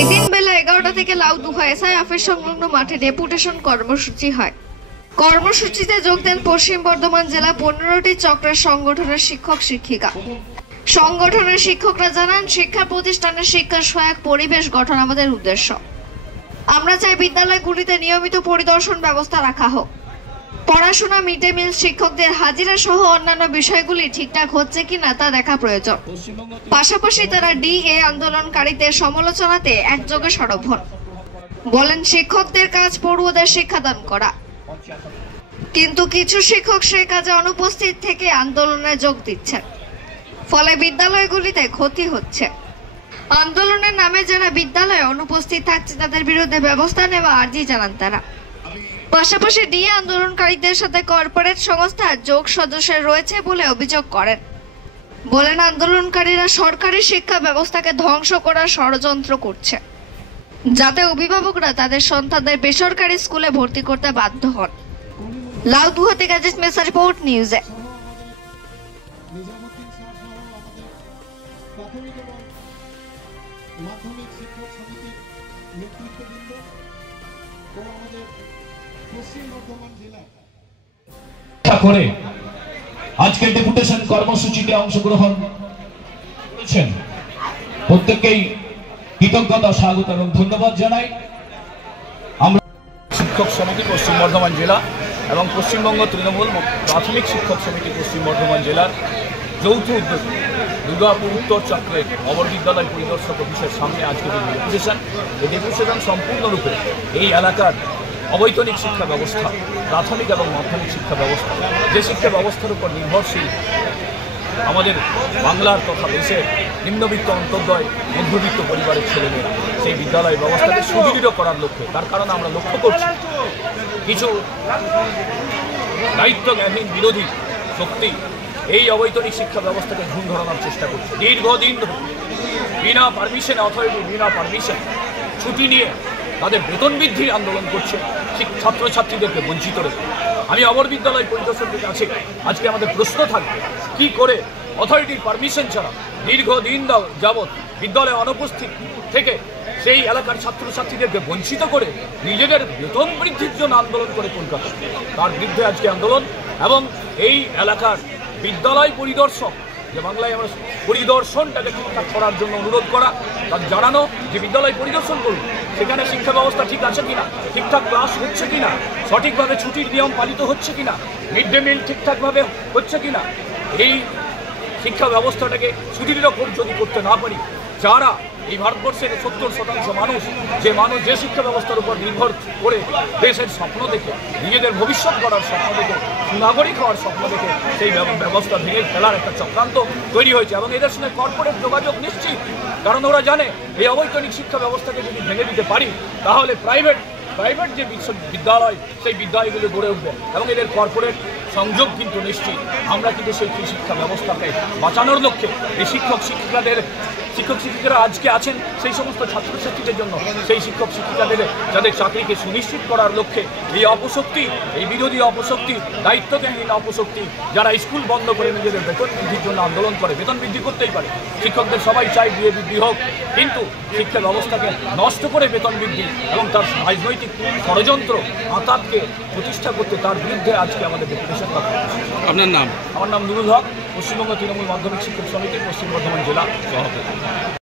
এদিন বেলা 11টা থেকে লাউদুহা SI office সংলগ্ন মাঠে ডেপুটেশন কর্মসূচি হয়। কর্মসূচিতে যোগ দেন পশ্চিম বর্ধমান জেলা 15টি চক্রের সংগঠনের শিক্ষক শিক্ষিকা। সংগঠনের শিক্ষকরা জানান, শিক্ষা প্রতিষ্ঠানের শিক্ষা সহায়ক পরিবেশ গঠন আমাদের উদ্দেশ্য। আমরা চাই বিদ্যালয়গুলিতে নিয়মিত পরিদর্শন ব্যবস্থা রাখা হোক। পড়াশোনা, মিড ডে মিল, শিক্ষকদের হাজিরা সহ অন্যান্য বিষয়গুলি ঠিকঠাক হচ্ছে কিনা তা দেখা প্রয়োজন। পাশাপাশি তারা ডিএ আন্দোলনকারীদের সমালোচনাতে একযোগে সরব হন। বলেন, শিক্ষকদের কাজ পড়ুয়াদের শিক্ষাদান করা, কিন্তু কিছু শিক্ষক সেই কাজে অনুপস্থিত থেকে আন্দোলনে যোগ দিচ্ছেন, ফলে বিদ্যালয়গুলিতে ক্ষতি হচ্ছে। আন্দোলনের নামে যারা বিদ্যালয়ে অনুপস্থিত থাকছে তাদের বিরুদ্ধে ব্যবস্থা নেওয়া আর্জি জানান তারা। পাশাপাশি ডিএ আন্দোলনকারীদের সাথে কর্পোরেট সংস্থার যোগ সদস্য রয়েছে বলে অভিযোগ করেন। বলেন, আন্দোলনকারীরা সরকারি শিক্ষা ব্যবস্থাকে ধ্বংস করার ষড়যন্ত্র করছে, যাতে অভিভাবকরা তাদের সন্তানদের বেসরকারি স্কুলে ভর্তি করতে বাধ্য হন। লাউদুহা থেকে আজিজ মেসা রিপোর্ট, নিউজে। মাধ্যমিক শিক্ষক সমিতির নেতৃত্ববৃন্দ ও আমাদের পশ্চিম বর্ধমান জেলা করে আজকের ডেপুটেশন কর্মসূচিতে অংশগ্রহণ করেছেন প্রত্যেককেই কৃতজ্ঞতা, স্বাগত এবং ধন্যবাদ জানাই। আমরা শিক্ষক সমিতি পশ্চিম বর্ধমান জেলা এবং পশ্চিমবঙ্গ তৃণমূল প্রাথমিক শিক্ষক সমিতি পশ্চিম বর্ধমান জেলার যৌথ উদ্যোগে দুর্গাপুর উত্তর চক্রের অমর বিদ্যালয় পরিদর্শক অফিসের সামনে আজকে যে ডেপুটেশন, এই ডেপুটেশন সম্পূর্ণরূপে এই এলাকার অবৈতনিক শিক্ষা ব্যবস্থা, প্রাথমিক এবং মাধ্যমিক শিক্ষা ব্যবস্থা, যে শিক্ষা ব্যবস্থার উপর নির্ভরশীল আমাদের বাংলার তথা দেশের নিম্নবিত্ত, অন্তর্দয়, মধ্যবিত্ত পরিবারের ছেলেমেয়েরা, সেই বিদ্যালয় ব্যবস্থাকে সুদৃঢ় করার লক্ষ্যে, তার কারণ আমরা লক্ষ্য করছি কিছু দায়িত্বজ্ঞানহীন বিরোধী শক্তি এই অবৈতনিক শিক্ষা ব্যবস্থাকে ঘুণ ধরানোর চেষ্টা করছে। দীর্ঘদিন ধরে বিনা পারমিশনে, অথরিটি বিনা পারমিশন ছুটি নিয়ে তাদের বেতন বৃদ্ধির আন্দোলন করছে, ছাত্রছাত্রীদেরকে বঞ্চিত রেখে। আমি অমর বিদ্যালয় পরিদর্শকের কাছে আজকে আমাদের প্রশ্ন থাকবে, কি করে অথরিটির পারমিশন ছাড়া দীর্ঘদিন যাবৎ বিদ্যালয়ে অনুপস্থিত থেকে সেই এলাকার ছাত্রছাত্রীদেরকে বঞ্চিত করে নিজেদের বেতন বৃদ্ধির জন্য আন্দোলন করে কলকাতা, তার বিরুদ্ধে আজকে আন্দোলন। এবং এই এলাকার বিদ্যালয় পরিদর্শক, যে বাংলায় আমরা পরিদর্শনটাকে ঠিকঠাক করার জন্য অনুরোধ করা, তার জানানো যে বিদ্যালয় পরিদর্শন করুন, সেখানে শিক্ষা ব্যবস্থা ঠিক আছে কিনা, ঠিকঠাক ক্লাস হচ্ছে কিনা, সঠিকভাবে ছুটির নিয়ম পালিত হচ্ছে কিনা, মিড ডে মিল ঠিকঠাকভাবে হচ্ছে কিনা। এই শিক্ষা ব্যবস্থাটাকে সুদৃঢ় যদি করতে না পারি, যারা এই ভারতবর্ষের 70% মানুষ, যে শিক্ষা ব্যবস্থার উপর নির্ভর করে দেশের স্বপ্ন দেখে, নিজেদের ভবিষ্যৎ গড়ার স্বপ্ন দেখে, সুনাগরিক হওয়ার স্বপ্ন দেখে সেই ব্যবস্থা ভেঙে ফেলার একটা চক্রান্ত তৈরি হয়েছে। এবং এদের সঙ্গে কর্পোরেট যোগাযোগ নিশ্চিত, কারণ ওরা জানে এই অবৈতনিক শিক্ষা ব্যবস্থাকে যদি ভেঙে দিতে পারি, তাহলে প্রাইভেট যে বিদ্যালয়, সেই বিদ্যালয়গুলো গড়ে উঠবে এবং এদের কর্পোরেট সংযোগ কিন্তু নিশ্চিত। আমরা কিন্তু সেই শিক্ষা ব্যবস্থাকে বাঁচানোর লক্ষ্যে এই শিক্ষক শিক্ষিকারা আজকে আছেন, সেই সমস্ত ছাত্রছাত্রীদের জন্য, সেই শিক্ষক শিক্ষিকাদের যাদের চাকরিকে সুনিশ্চিত করার লক্ষ্যে এই অপশক্তি, এই বিরোধী অপশক্তি, দায়িত্বজ্ঞানহীন অপশক্তি, যারা স্কুল বন্ধ করে নিজেদের বেতন বৃদ্ধির জন্য আন্দোলন করে, বেতন বৃদ্ধি করতেই পারে, শিক্ষকদের সবাই চাই ডিএ বৃদ্ধি হোক, কিন্তু শিক্ষা ব্যবস্থাকে নষ্ট করে বেতন বৃদ্ধি এবং তার রাজনৈতিক ষড়যন্ত্র আঁতাতকে প্রতিষ্ঠা করতে, তার বিরুদ্ধে আজকে আমাদের ডেপুটেশন করা। আপনার নাম? আমার নাম নুরুল হক, পশ্চিমবঙ্গ তৃণমূল মাধ্যমিক শিক্ষক সমিতি পশ্চিম বর্ধমান জেলা সভাপতি।